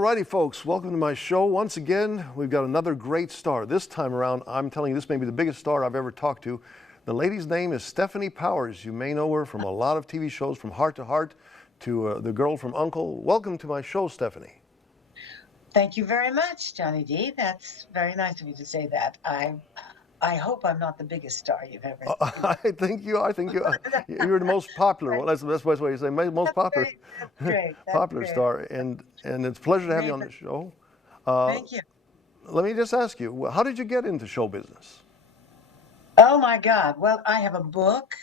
Alrighty, folks, welcome to my show. Once again, we've got another great star. This time around, I'm telling you, this may be the biggest star I've ever talked to. The lady's name is Stefanie Powers. You may know her from a lot of TV shows, from Heart to Heart to The Girl from U.N.C.L.E. Welcome to my show, Stefanie. Thank you very much, Johnny D. That's very nice of you to say that. I hope I'm not the biggest star you've ever seen. I think you are. You're the most popular one. That's the best way to say most popular. That's great. That's Popular great. star, and it's a pleasure to have you on the show. Thank you. Let me just ask you, how did you get into show business? Oh my God. Well, I have a book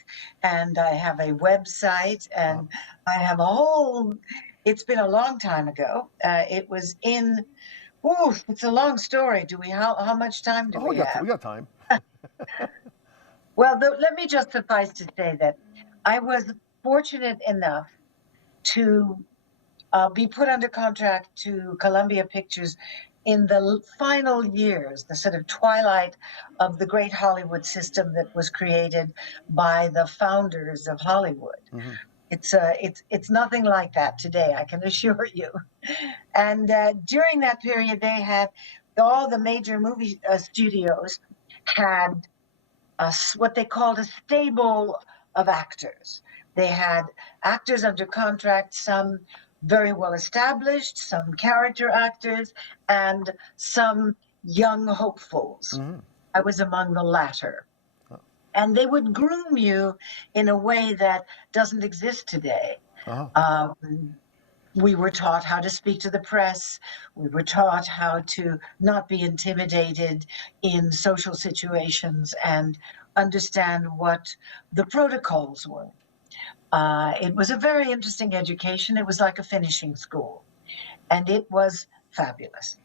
and I have a website and I have a whole, it's been a long time ago. It was in, it's a long story. How much time do we have? We got time. Well, let me just suffice to say that I was fortunate enough to be put under contract to Columbia Pictures in the final years, the sort of twilight of the great Hollywood system that was created by the founders of Hollywood. Mm-hmm. It's nothing like that today, I can assure you. And during that period, they had all the major movie studios had what they called a stable of actors. They had actors under contract, some very well established, some character actors, and some young hopefuls. Mm-hmm. I was among the latter. Oh. And they would groom you in a way that doesn't exist today. Oh. We were taught how to speak to the press. We were taught how to not be intimidated in social situations and understand what the protocols were. It was a very interesting education. It was like a finishing school, and it was fabulous.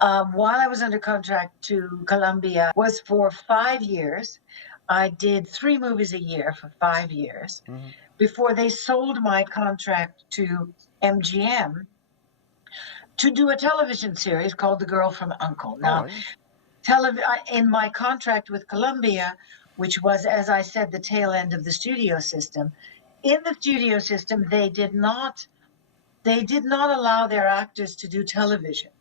While I was under contract to Columbia, was for 5 years. I did 3 movies a year for 5 years. Mm-hmm. Before they sold my contract to MGM to do a television series called The Girl from U.N.C.L.E. Now, in my contract with Columbia, which was, as I said, the tail end of the studio system, in the studio system, they did not allow their actors to do television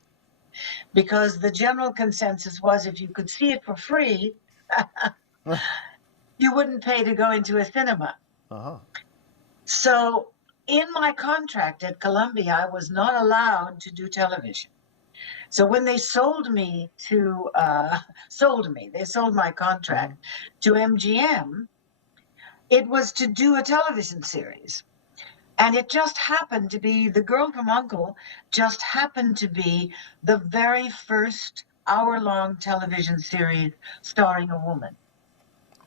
because the general consensus was if you could see it for free, you wouldn't pay to go into a cinema. Uh-huh. So in my contract at Columbia, I was not allowed to do television. So when they sold my contract to MGM, it was to do a television series. And it just happened to be, The Girl from U.N.C.L.E. just happened to be the very first hour-long television series starring a woman.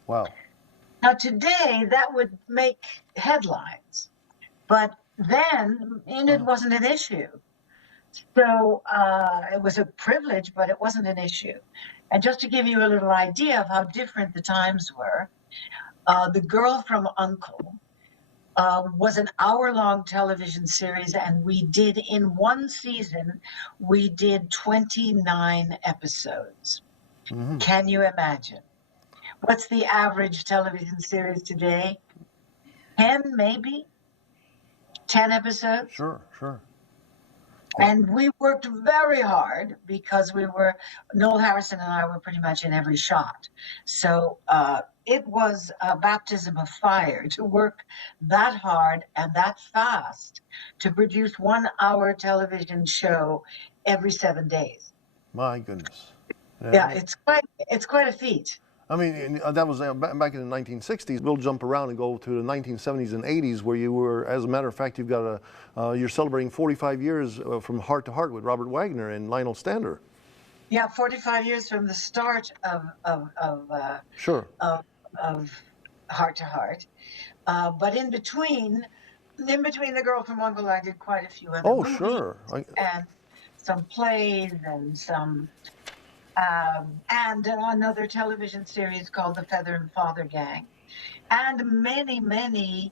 Wow. Now today, that would make headlines, but then it wasn't an issue. So it was a privilege, but it wasn't an issue. And just to give you a little idea of how different the times were, The Girl from U.N.C.L.E. Was an hour-long television series, and we did, in one season, we did 29 episodes. Mm-hmm. Can you imagine? What's the average television series today? 10, maybe? 10 episodes? Sure. And we worked very hard because Noel Harrison and I were pretty much in every shot. So it was a baptism of fire to work that hard and that fast to produce 1 hour television show every 7 days. My goodness. Yeah, it's quite a feat. I mean, that was back in the 1960s. We'll jump around and go to the 1970s and 80s, where you were, as a matter of fact, you're celebrating 45 years from Heart to Heart with Robert Wagner and Lionel Stander. Yeah, 45 years from the start of Heart to Heart. But in between The Girl from U.N.C.L.E., I did quite a few other movies. Sure. And some plays and some. And another television series called The Feather and Father Gang, and many miniseries.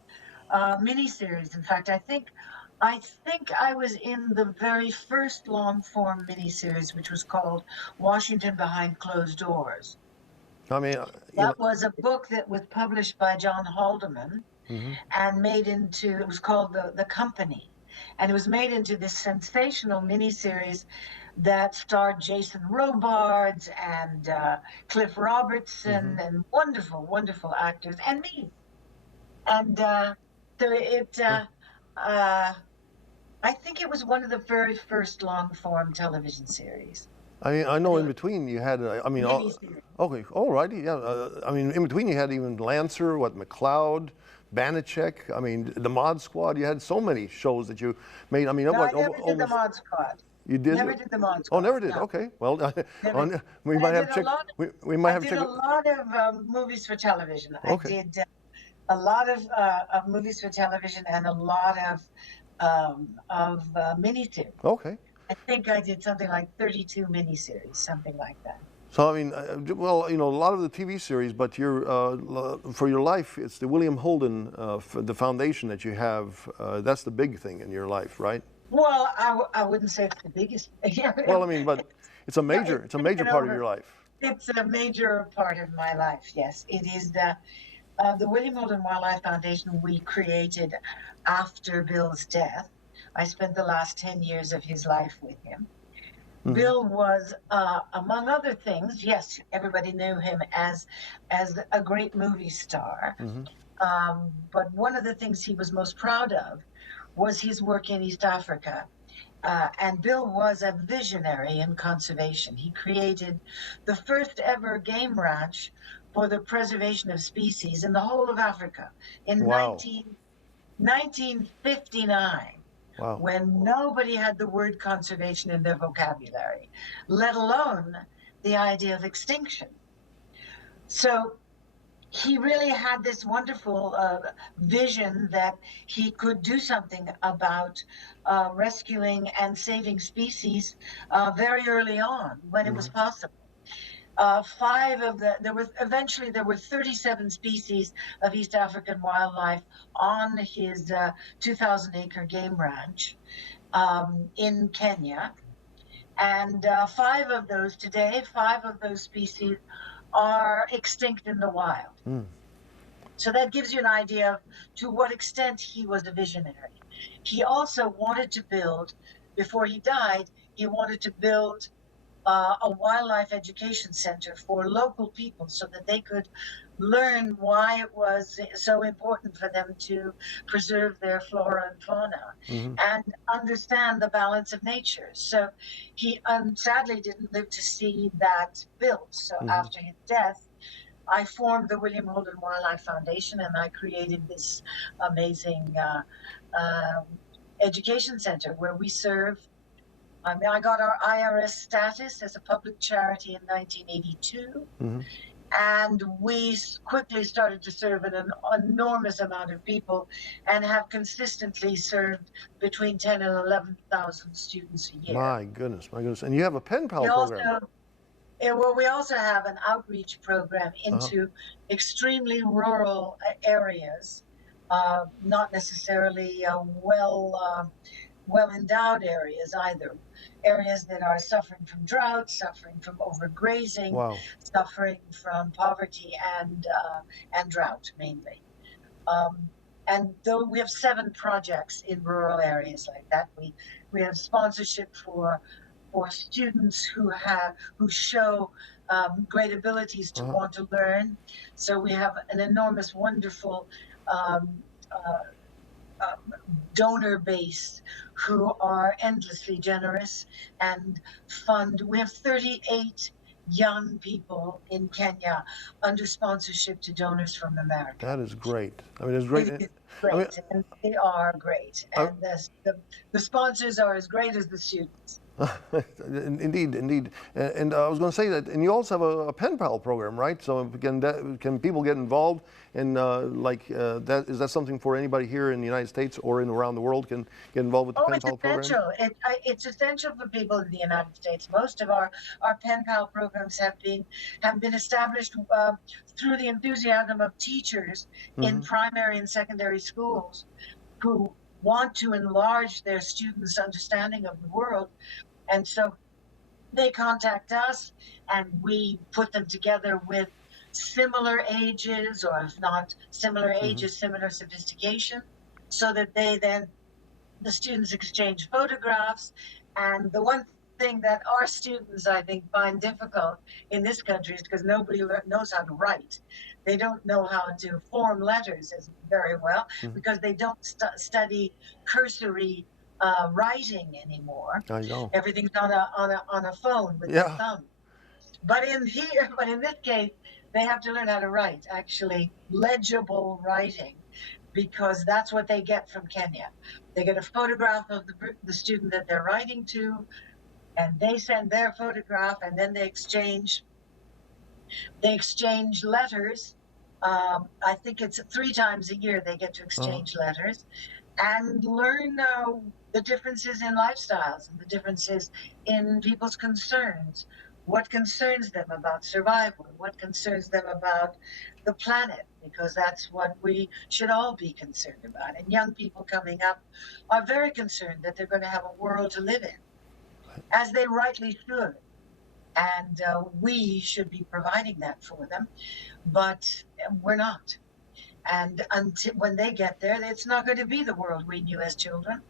In fact, I think I was in the very first long-form miniseries, which was called Washington Behind Closed Doors. I mean, that was a book that was published by John Haldeman, mm-hmm. and made into. It was called The Company. and it was made into this sensational miniseries that starred Jason Robards and Cliff Robertson and wonderful, wonderful actors, and me. And so it, I think it was one of the very first long form television series. I mean, I know in between you had, Miniseries. okay, all righty, yeah. I mean, in between you had even Lancer, McLeod, Banachek. I mean, the Mod Squad. You had so many shows that you made. I mean, No, I what, never did the Mod Squad. You did? Never did the Mod Oh, Squad. never did. No. Okay. Well, Never. we But might I have did a check. lot We might I have did check. a lot of movies for television. Okay. I did a lot of movies for television and a lot of miniseries. Okay. I think I did something like 32 miniseries, something like that. So I mean, well, a lot of the TV series, but for your life, it's the William Holden, the foundation that you have. That's the big thing in your life, right? Well, I wouldn't say it's the biggest. Well, I mean, but it's a major, it's it's a major part of your life. It's a major part of my life. Yes, it is the William Holden Wildlife Foundation we created after Bill's death. I spent the last 10 years of his life with him. Bill was, among other things, yes, everybody knew him as a great movie star. But one of the things he was most proud of was his work in East Africa. And Bill was a visionary in conservation. He created the first ever game ranch for the preservation of species in the whole of Africa in Wow. 1959. Wow. When nobody had the word conservation in their vocabulary, let alone the idea of extinction. So he really had this wonderful vision that he could do something about rescuing and saving species very early on when it was possible. There were 37 species of East African wildlife on his 2,000-acre game ranch in Kenya. And five of those species are extinct in the wild. So that gives you an idea of to what extent he was a visionary. He also wanted to build, before he died, he wanted to build a wildlife education center for local people so that they could learn why it was so important for them to preserve their flora and fauna and understand the balance of nature. So he sadly didn't live to see that built. So after his death, I formed the William Holden Wildlife Foundation, and I created this amazing education center where we serve. I mean, I got our IRS status as a public charity in 1982, and we quickly started to serve an enormous amount of people and have consistently served between 10 and 11,000 students a year. My goodness, my goodness. And you have a pen pal program. We also have an outreach program into extremely rural areas, not necessarily well-endowed areas either. Areas that are suffering from drought, suffering from overgrazing, suffering from poverty and drought mainly. And though we have 7 projects in rural areas like that, we have sponsorship for students who show great abilities to want to learn. So we have an enormous, wonderful donor base who are endlessly generous and fund. We have 38 young people in Kenya under sponsorship to Donors from America. That is great. I mean, it's great. It is great, I mean, and they are great. And the sponsors are as great as the students. Indeed, indeed. And I was going to say that, and you also have a pen pal program, right? So can people get involved? And that is that something for anybody here in the United States or around the world can get involved with the pen pal program? It's essential for people in the United States. Most of our pen pal programs have been established through the enthusiasm of teachers in primary and secondary schools who want to enlarge their students' understanding of the world. And so they contact us and we put them together with similar ages, or if not similar ages, similar sophistication, so that they then the students exchange photographs. And the one thing that our students, I think, find difficult in this country is because nobody knows how to write. They don't know how to form letters as very well because they don't study cursory writing anymore. I know. Everything's on a phone with their Yeah. thumb. But in this case, they have to learn how to write, actually legible writing, because that's what they get from Kenya. They get a photograph of the student that they're writing to, and they send their photograph, and then they exchange letters. I think it's 3 times a year they get to Uh-huh. exchange letters and learn the differences in lifestyles and the differences in people's concerns. What concerns them about survival? What concerns them about the planet? Because that's what we should all be concerned about. And young people coming up are very concerned that they're going to have a world to live in, as they rightly should. And we should be providing that for them, but we're not. And until when they get there, it's not going to be the world we knew as children.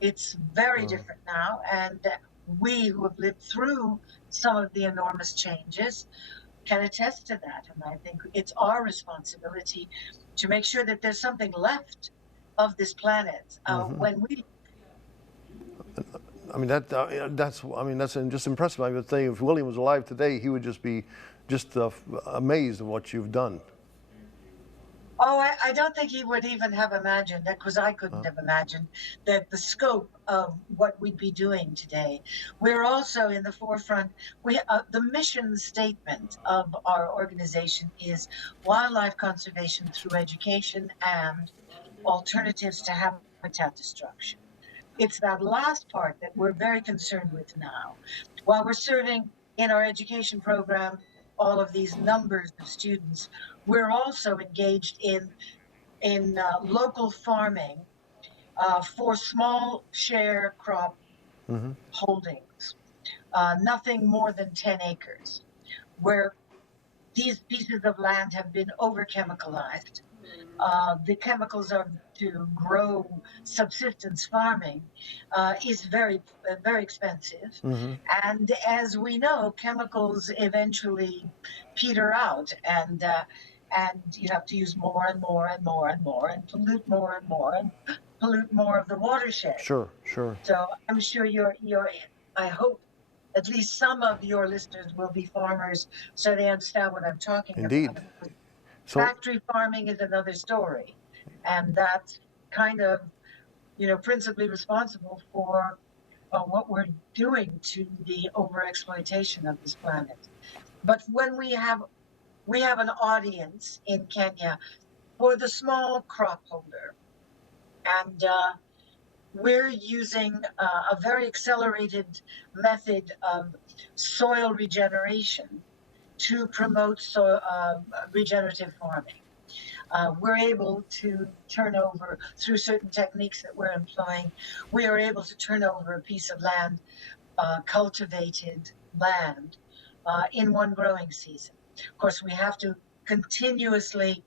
It's very Uh, different now. And we who have lived through some of the enormous changes can attest to that. And I think it's our responsibility to make sure that there's something left of this planet when we. I mean that's just impressive. I would say if William was alive today, he would just be just amazed at what you've done. Oh, I don't think he would even have imagined that, because I couldn't have imagined that the scope of what we'd be doing today. We're also in the forefront. The mission statement of our organization is wildlife conservation through education and alternatives to habitat destruction. It's that last part that we're very concerned with now. While we're serving in our education program all of these numbers of students, we're also engaged in local farming for small share crop holdings, nothing more than 10 acres, where these pieces of land have been over chemicalized. The chemicals are to grow subsistence farming is very expensive, and as we know, chemicals eventually peter out, and you have to use more and more and more and more, and pollute more and more and pollute more of the watershed. Sure, sure. So I'm sure I hope at least some of your listeners will be farmers, so they understand what I'm talking about. Indeed. So Factory farming is another story, and that's kind of, principally responsible for what we're doing to the overexploitation of this planet. But when we have an audience in Kenya for the small crop holder, and we're using a very accelerated method of soil regeneration to promote regenerative farming. We're able to turn over, through certain techniques that we're employing, we are able to turn over a piece of land, cultivated land, in one growing season. Of course, we have to continuously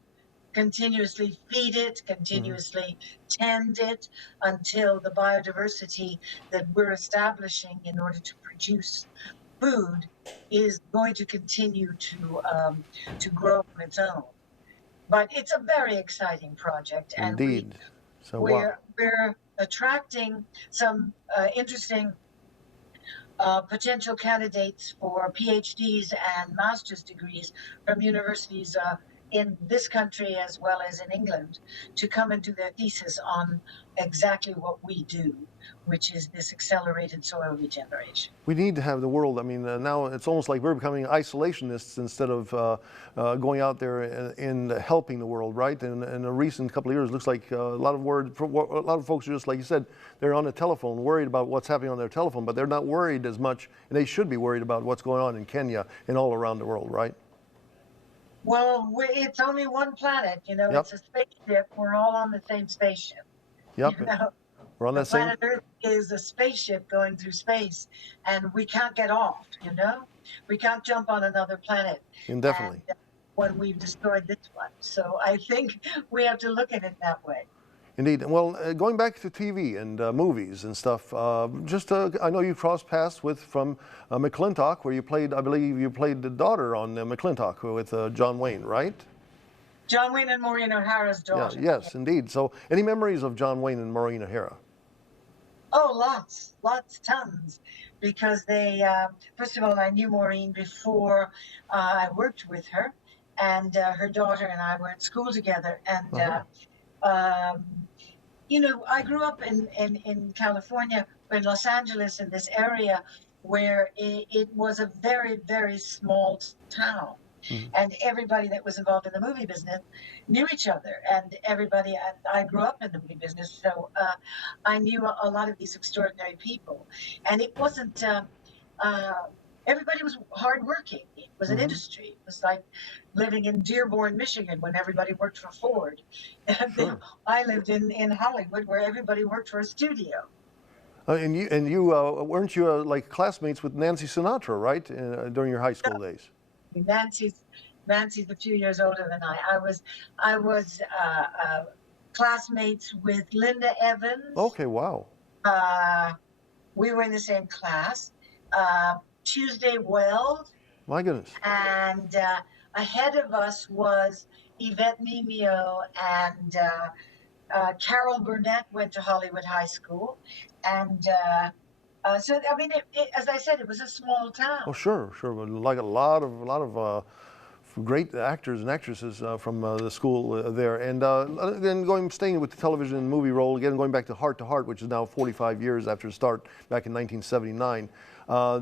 feed it, continuously tend it, until the biodiversity that we're establishing in order to produce food is going to continue to grow on its own. But it's a very exciting project, and indeed. So wow. we're attracting some interesting potential candidates for PhDs and master's degrees from universities in this country as well as in England to come and do their thesis on exactly what we do, which is this accelerated soil regeneration. We need to have the world. I mean, now it's almost like we're becoming isolationists instead of going out there and helping the world, right? And in a recent couple of years, it looks like a lot of folks are just like you said, they're on the telephone, worried about what's happening on their telephone, but they're not worried as much, and they should be worried about what's going on in Kenya and all around the world, right? Well, it's only one planet, Yep. it's a spaceship. We're all on the same spaceship. Yep. You know, We're on the that same. planet Earth is a spaceship going through space, and we can't get off, We can't jump on another planet. Indefinitely. And when we've destroyed this one. So I think we have to look at it that way. Indeed. Well, going back to TV and movies and stuff, I know you crossed paths with from McClintock, where you played, I believe you played the daughter on McClintock with John Wayne, right? John Wayne and Maureen O'Hara's Yeah, daughter. yes, indeed. So, any memories of John Wayne and Maureen O'Hara? Oh, lots, tons. Because first of all, I knew Maureen before I worked with her, and her daughter and I were at school together. And um, I grew up in California, in Los Angeles, in this area where it was a very, very small town. And everybody that was involved in the movie business knew each other, and I grew up in the movie business, so I knew a lot of these extraordinary people. And it wasn't, everybody was hardworking. It was an industry. It was like living in Dearborn, Michigan, when everybody worked for Ford. And then Sure. I lived in Hollywood, where everybody worked for a studio. And you weren't you like classmates with Nancy Sinatra, right? During your high school days. Nancy's a few years older than I. I was classmates with Linda Evans. Okay, wow. We were in the same class. Tuesday Weld, My goodness. and ahead of us was Yvette Mimeo, and Carol Burnett went to Hollywood High School, and so I mean, as I said, it was a small town. Oh, sure, sure. But like a lot of great actors and actresses from the school there. And then staying with the television and movie role, again, going back to Heart, which is now 45 years after the start back in 1979. I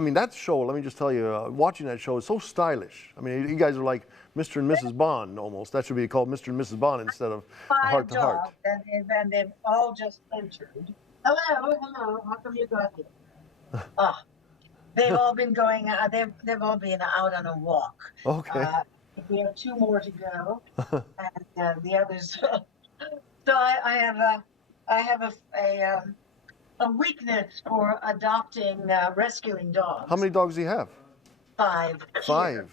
mean, that show, let me just tell you, watching that show is so stylish. I mean, you guys are like Mr. and Mrs. Bond almost. That should be called Mr. and Mrs. Bond instead of Heart to Heart. And they've all just entered. Hello, how come you got here? They've all been going. They've all been out on a walk. Okay. We have two more to go, and the others. So I have a weakness for adopting, rescuing dogs. How many dogs do you have? 5. Five.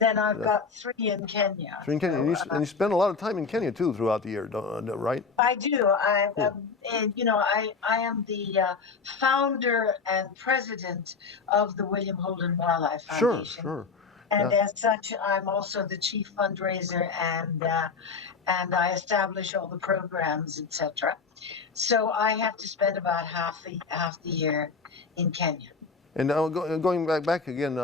Then I've got 3 in Kenya. So in Kenya, and you spend a lot of time in Kenya too throughout the year, right? I do. And I am the founder and president of the William Holden Wildlife Foundation. Sure. And as such, I'm also the chief fundraiser, and I establish all the programs, etc. So I have to spend about half the year in Kenya. And going back again,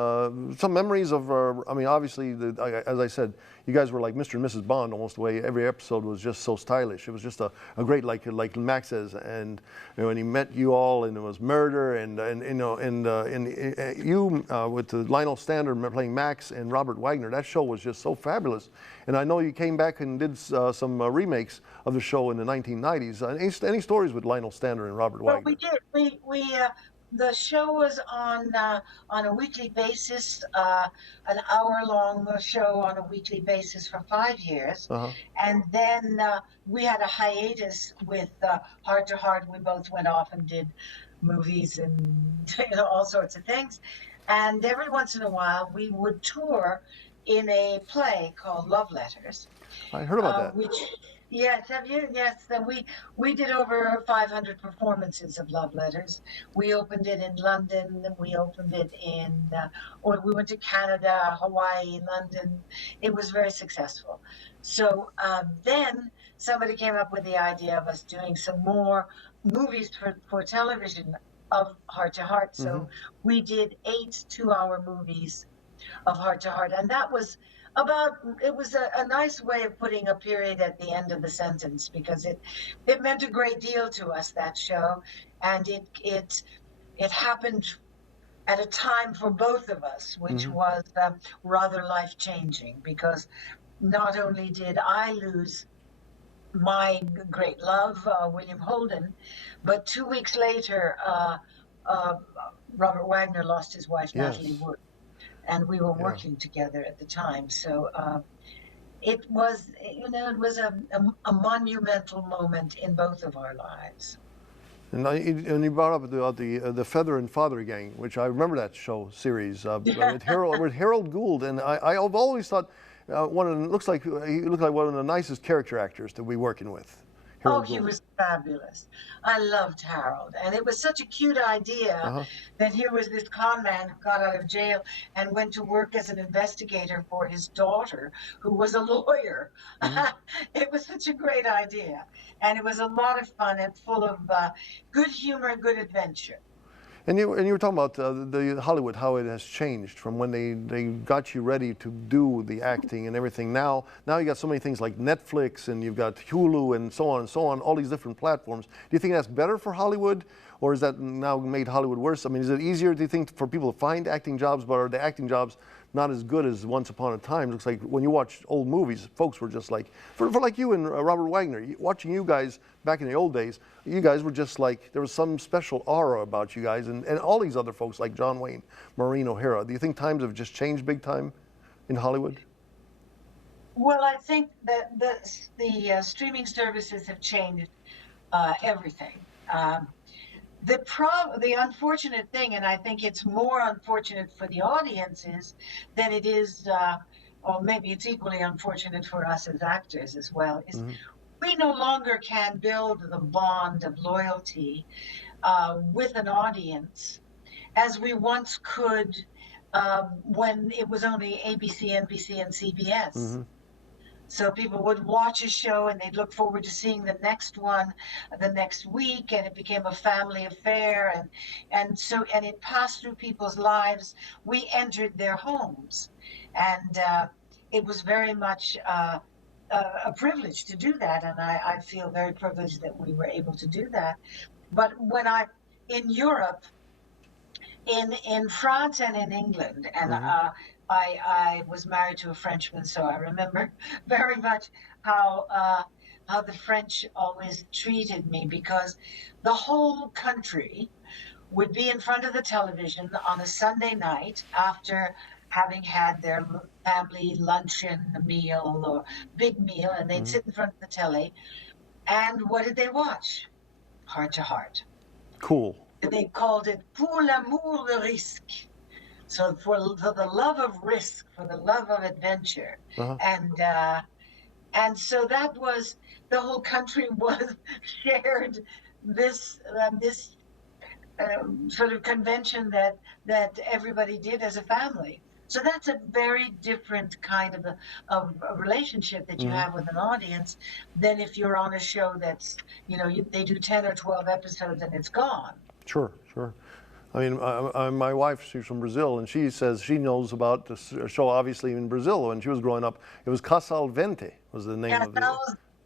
some memories of, I mean, obviously, as I said, you guys were like Mr. and Mrs. Bond almost, the way every episode was just so stylish. It was just a great, like Max says, and when he met you all, and it was murder, and you with the Lionel Stander playing Max and Robert Wagner, that show was just so fabulous. And I know you came back and did some remakes of the show in the 1990s. Any stories with Lionel Stander and Robert Wagner? Well, we did. The show was on a weekly basis, an hour-long show on a weekly basis for 5 years, and then we had a hiatus with Heart to Heart. We both went off and did movies and all sorts of things, and every once in a while we would tour in a play called Love Letters. I heard about that. Yes, have you? Yes, we did over 500 performances of Love Letters. We opened it in London. We opened it or we went to Canada, Hawaii, London. It was very successful. So then somebody came up with the idea of us doing some more movies for television of Heart to Heart. So we did 8 2-hour movies of Heart to Heart, and that was it was a nice way of putting a period at the end of the sentence, because it meant a great deal to us, that show, and it happened at a time for both of us, which was rather life-changing, because not only did I lose my great love, William Holden, but 2 weeks later, Robert Wagner lost his wife, Natalie Wood. And we were working together at the time, so it was, a monumental moment in both of our lives. And you brought up the Feather and Father Gang, which I remember that show series with Harold Gould, and I've always thought, looks like he looked like one of the nicest character actors to be working with. Oh, Harold he Gould. was fabulous. I loved Harold. And it was such a cute idea Uh-huh. that here was this con man who got out of jail and went to work as an investigator for his daughter, who was a lawyer. Hmm. It was such a great idea. And it was a lot of fun and full of good humor, good adventure. And you were talking about the Hollywood, how it has changed from when they got you ready to do the acting and everything. Now you got so many things like Netflix, and you've got Hulu and so on, all these different platforms. Do you think that's better for Hollywood, or is that now made Hollywood worse? I mean, is it easier, do you think, for people to find acting jobs, but are the acting jobs not as good as once upon a time? Looks like when you watch old movies, folks were just like, for like you and Robert Wagner, watching you guys back in the old days, you guys were just like, there was some special aura about you guys, and all these other folks like John Wayne, Maureen O'Hara. Do you think times have just changed big time in Hollywood? Well, I think that the streaming services have changed everything. The unfortunate thing, and I think it's more unfortunate for the audiences than it is, or maybe it's equally unfortunate for us as actors as well, is Hmm. we no longer can build the bond of loyalty with an audience as we once could when it was only ABC, NBC, and CBS. Hmm. So people would watch a show and they'd look forward to seeing the next one the next week, and it became a family affair, and it passed through people's lives. We entered their homes, and it was very much a privilege to do that, and I feel very privileged that we were able to do that. But when I in Europe, in France and in England, and Hmm. I was married to a Frenchman, so I remember very much how the French always treated me, because the whole country would be in front of the television on a Sunday night after having had their family luncheon meal or big meal, and they'd Hmm. sit in front of the telly. And what did they watch? Heart to Heart. Cool. They called it Pour l'amour de risque. So for the love of risk, for the love of adventure, Uh-huh. and so that was the whole country was shared this sort of convention that everybody did as a family. So that's a very different kind of a relationship that you Hmm. have with an audience than if you're on a show that's, they do 10 or 12 episodes and it's gone. Sure, sure. I mean, my wife, she's from Brazil, and she says she knows about this show, obviously, in Brazil when she was growing up. It was Casal Vente was the name of the.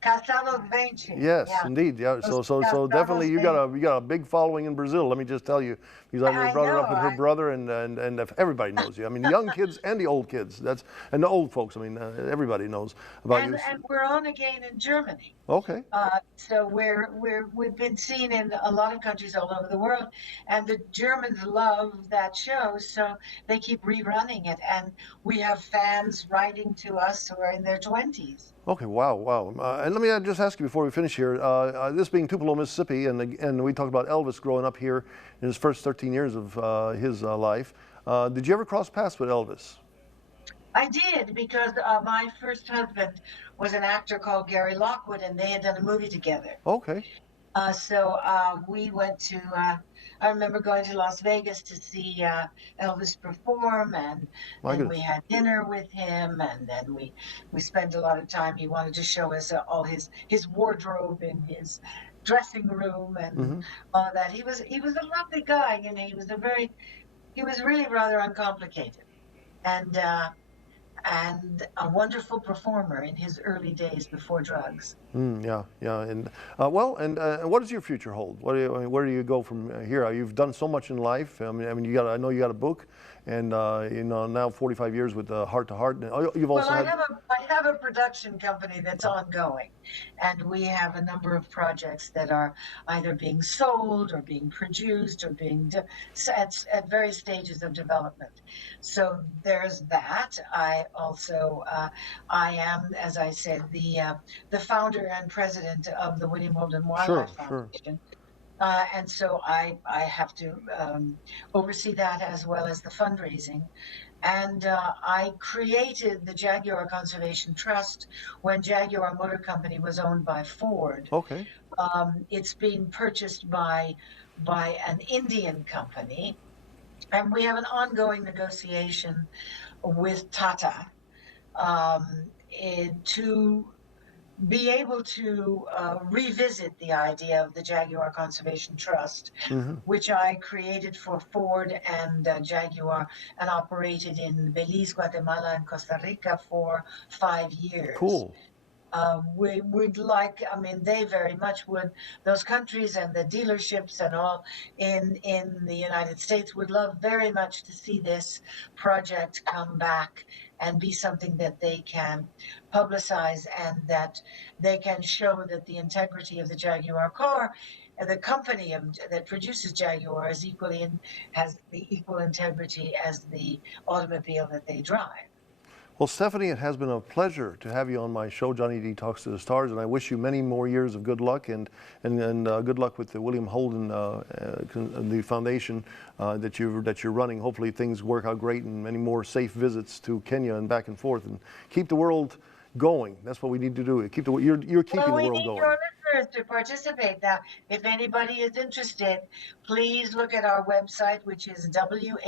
Casados 20. Yes, Yeah. indeed. Yeah. Los So definitely Casados you 20. got a big following in Brazil. Let me just tell you, because I was I brought know. up with her brother, and everybody knows you. I mean, the young kids and the old kids. And the old folks. I mean, everybody knows about you. And we're on again in Germany. Okay. So we've been seen in a lot of countries all over the world, and the Germans love that show, so they keep rerunning it. And we have fans writing to us who are in their 20s. Okay, wow, wow. And let me just ask you before we finish here, this being Tupelo, Mississippi, and we talked about Elvis growing up here in his first 13 years of his life. Did you ever cross paths with Elvis? I did, because my first husband was an actor called Gary Lockwood, and they had done a movie together. Okay, We went to, I remember going to Las Vegas to see Elvis perform, and my then we goodness. had dinner with him, and then we spent a lot of time. He wanted to show us all his wardrobe in his dressing room and Hmm. all that. He was a lovely guy, he was really rather uncomplicated, and and a wonderful performer in his early days before drugs. Yeah, yeah. And what does your future hold? I mean, where do you go from here? You've done so much in life. I know you got a book, and now 45 years with Heart to Heart. And you've Well, also had. I have a production company that's ongoing, and we have a number of projects that are either being sold or being produced or at various stages of development. So there's that. I am, as I said, the founder and president of the William Holden Sure, Wildlife sure. Foundation. And so I have to oversee that as well as the fundraising. And I created the Jaguar Conservation Trust when Jaguar Motor Company was owned by Ford. Okay. It's being purchased by an Indian company, and we have an ongoing negotiation with Tata to be able to revisit the idea of the Jaguar Conservation Trust, which I created for Ford and Jaguar and operated in Belize, Guatemala, and Costa Rica for 5 years. Cool. We would like, I mean, they very much would, those countries and the dealerships and all in the United States would love very much to see this project come back and be something that they can publicize and that they can show that the integrity of the Jaguar car, the company that produces Jaguar is equally has the equal integrity as the automobile that they drive. Well, Stephanie, it has been a pleasure to have you on my show, Johnny D Talks to the Stars, and I wish you many more years of good luck and good luck with the William Holden, the foundation that you're running. Hopefully, things work out great and many more safe visits to Kenya and back and forth, and keep the world going. That's what we need to do. You're keeping the Well, we world need going. your listeners to participate. Now, if anybody is interested, please look at our website, which is whwf.org.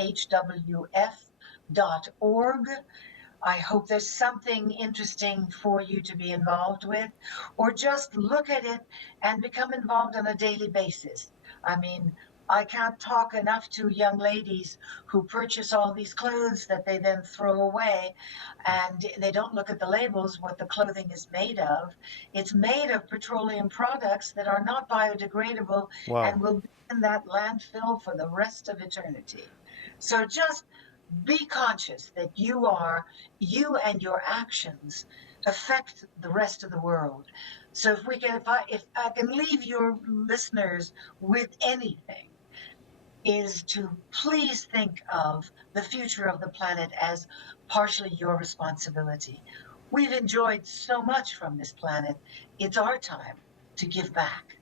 I hope there's something interesting for you to be involved with, or just look at it and become involved on a daily basis. I mean, I can't talk enough to young ladies who purchase all these clothes that they then throw away, and they don't look at the labels, what the clothing is made of. It's made of petroleum products that are not biodegradable Wow. and will be in that landfill for the rest of eternity. So just be conscious that you and your actions affect the rest of the world. So if I can leave your listeners with anything, is to please think of the future of the planet as partially your responsibility. We've enjoyed so much from this planet. It's our time to give back.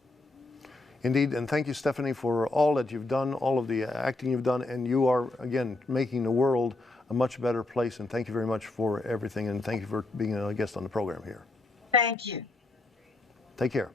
Indeed, and thank you, Stephanie, for all that you've done, all of the acting you've done, and you are, again, making the world a much better place, and thank you very much for everything, and thank you for being a guest on the program here. Thank you. Take care.